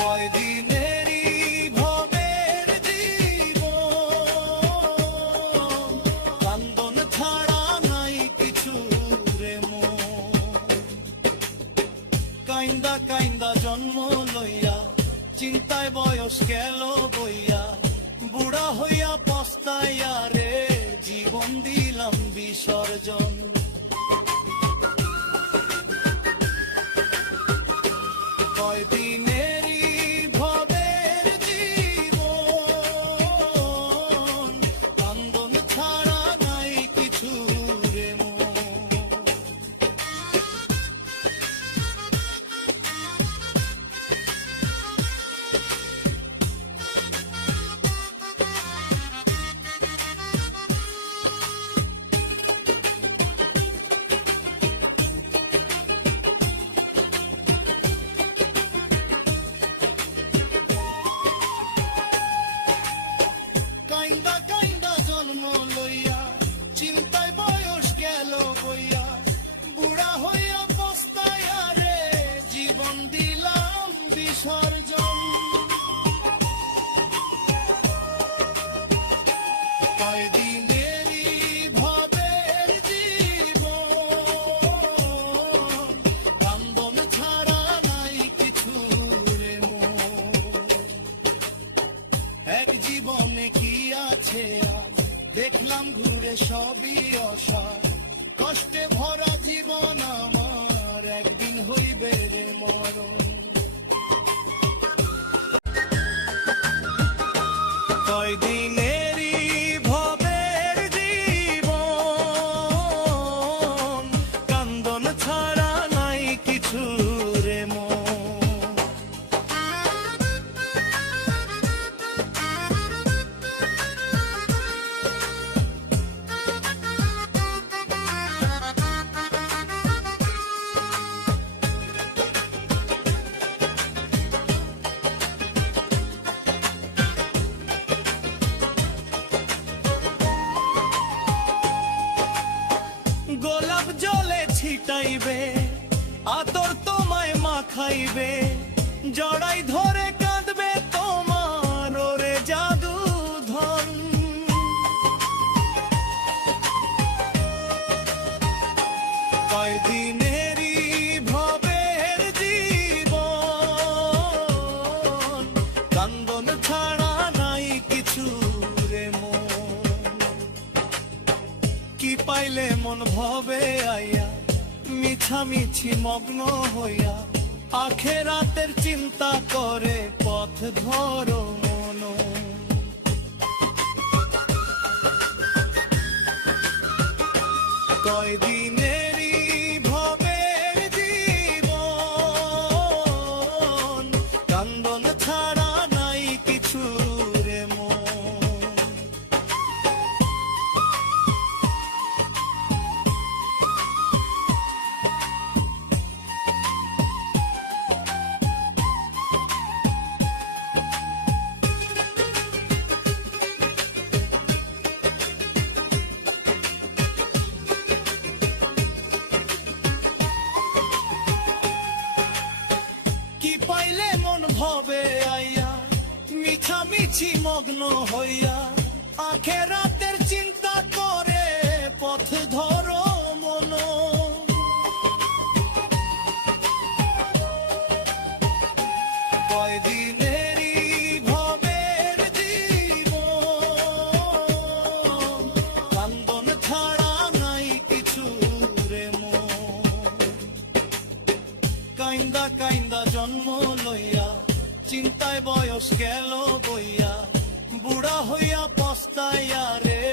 কয়দিনেরই ভবের জীবন, কান্দন ছাড়া নাই কিছু রে মন। কাইন্দা কাইন্দা জন্ম লইয়া চিন্তায় বয়স গেল বইয়া, বুড়া হইয়া পস্তাইয়া রে জীবন দিলাম বিসর্জন। কয়দিনেরই ভবের জীবন, কান্দন ছাড়া নাই কিছু রে মন। কাইন্দা কাইন্দা জন্ম লইয়া চিন্তায় বয়স গেল বইয়া, বুড়া হইয়া পস্তায়া রে জীবন দিলাম বিসর্জন। কয়দিনেরই ভবের জীবন, কান্দন ছাড়া নাই কিছু রে মন। এক জীবনে কি আছে আর, দেখলাম ঘুরে সবই অসার, কষ্টে ভরা জীবন আমার একদিন হইবে রে মরণ। কয়দিনেরই ভবের জীবন, কান্দন ছাড়া নাই কিছু রে মন। গোলাপ জলে ছিটাইবে, আতর তোমায় মাখাইবে, জড়াই ধরে কাঁদবে তোমার ওরে জাদু ধন। কয়দিনেরই ভবের জীবন, কান্দন ছাড়া নাই কিছু রে মন। কি পাইলে মন ভবে আইয়া, মিছামিছি মগ্ন হইয়া, আখেরাতের চিন্তা করে পথ ধরো মন। কয়দিনেরই ভবের জীবন, কান্দন ছাড়া নাই কিছু রে মন। কি পাইলে মন ভবে আইয়া, মিছামিছি মগ্ন হইয়া, আখেরাতের চিন্তা করে পথ ধরো মন। কয়দিনেরই ভবের জীবন, কান্দন ছাড়া নাই কিছু রে মন। কাইন্দা কাইন্দা জন্ম লইয়া চিন্তায় বয়স গেল বইয়া, বুড়া হইয়া পস্তাইয়া রে